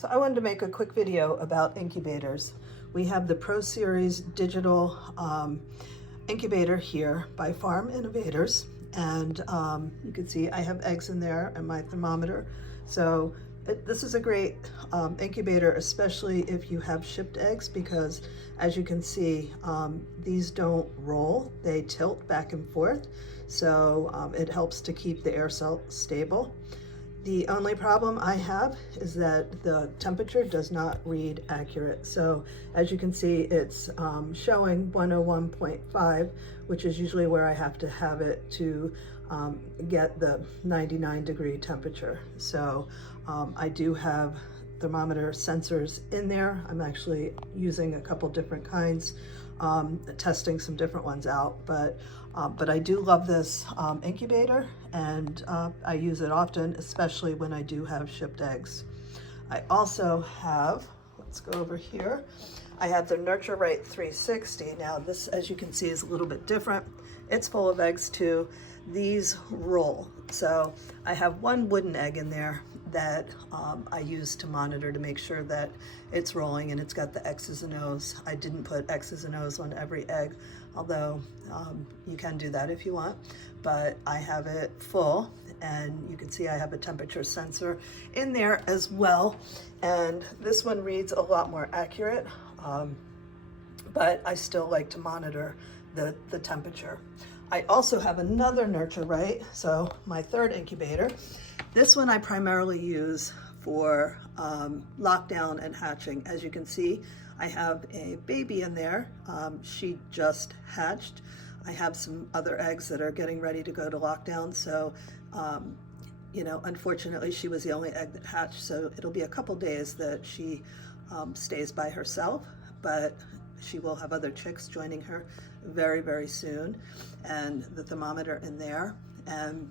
So I wanted to make a quick video about incubators. We have the Pro Series digital incubator here by Farm Innovators, and you can see I have eggs in there and my thermometer. So this is a great incubator, especially if you have shipped eggs, because as you can see, these don't roll, they tilt back and forth. So it helps to keep the air cell stable. The only problem I have is that the temperature does not read accurate. So as you can see, it's showing 101.5, which is usually where I have to have it to get the 99-degree temperature. So I do have thermometer sensors in there. I'm actually using a couple different kinds, testing some different ones out, but I do love this incubator, and I use it often, especially when I do have shipped eggs. I also have, let's go over here, I have the Nurture Right 360. Now this, as you can see, is a little bit different. It's full of eggs too. These roll. So I have one wooden egg in there that I use to monitor to make sure that it's rolling, and it's got the X's and O's. I didn't put X's and O's on every egg, although you can do that if you want, but I have it full, and you can see I have a temperature sensor in there as well, and this one reads a lot more accurate, but I still like to monitor the temperature. I also have another Nurture Right, so my third incubator. This one I primarily use for lockdown and hatching. As you can see, I have a baby in there. She just hatched. I have some other eggs that are getting ready to go to lockdown. So, you know, unfortunately, she was the only egg that hatched. So it'll be a couple days that she stays by herself, but she will have other chicks joining her very, very soon. And the thermometer in there. And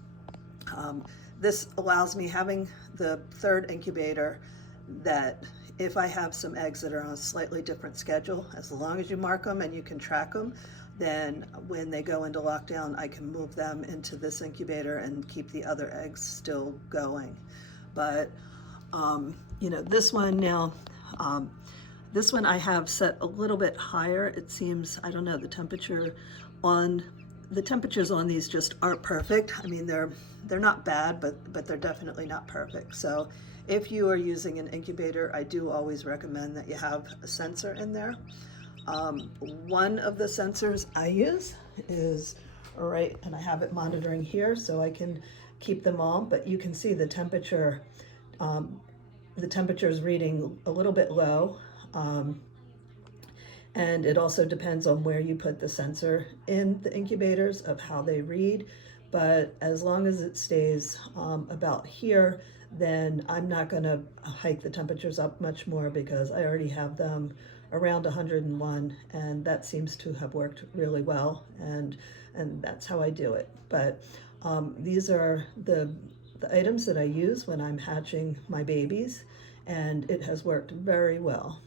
this allows me, having the third incubator, that if I have some eggs that are on a slightly different schedule, as long as you mark them and you can track them, then when they go into lockdown, I can move them into this incubator and keep the other eggs still going. But you know, this one now, this one I have set a little bit higher. It seems, I don't know, the temperatures on these just aren't perfect. I mean, they're not bad, but they're definitely not perfect. So if you are using an incubator, I do always recommend that you have a sensor in there. One of the sensors I use is right, and I have it monitoring here so I can keep them all, but you can see the temperature. The temperature is reading a little bit low. And it also depends on where you put the sensor in the incubators of how they read. But as long as it stays about here, then I'm not going to hike the temperatures up much more, because I already have them around 101, and that seems to have worked really well, and that's how I do it. But these are the items that I use when I'm hatching my babies, and it has worked very well.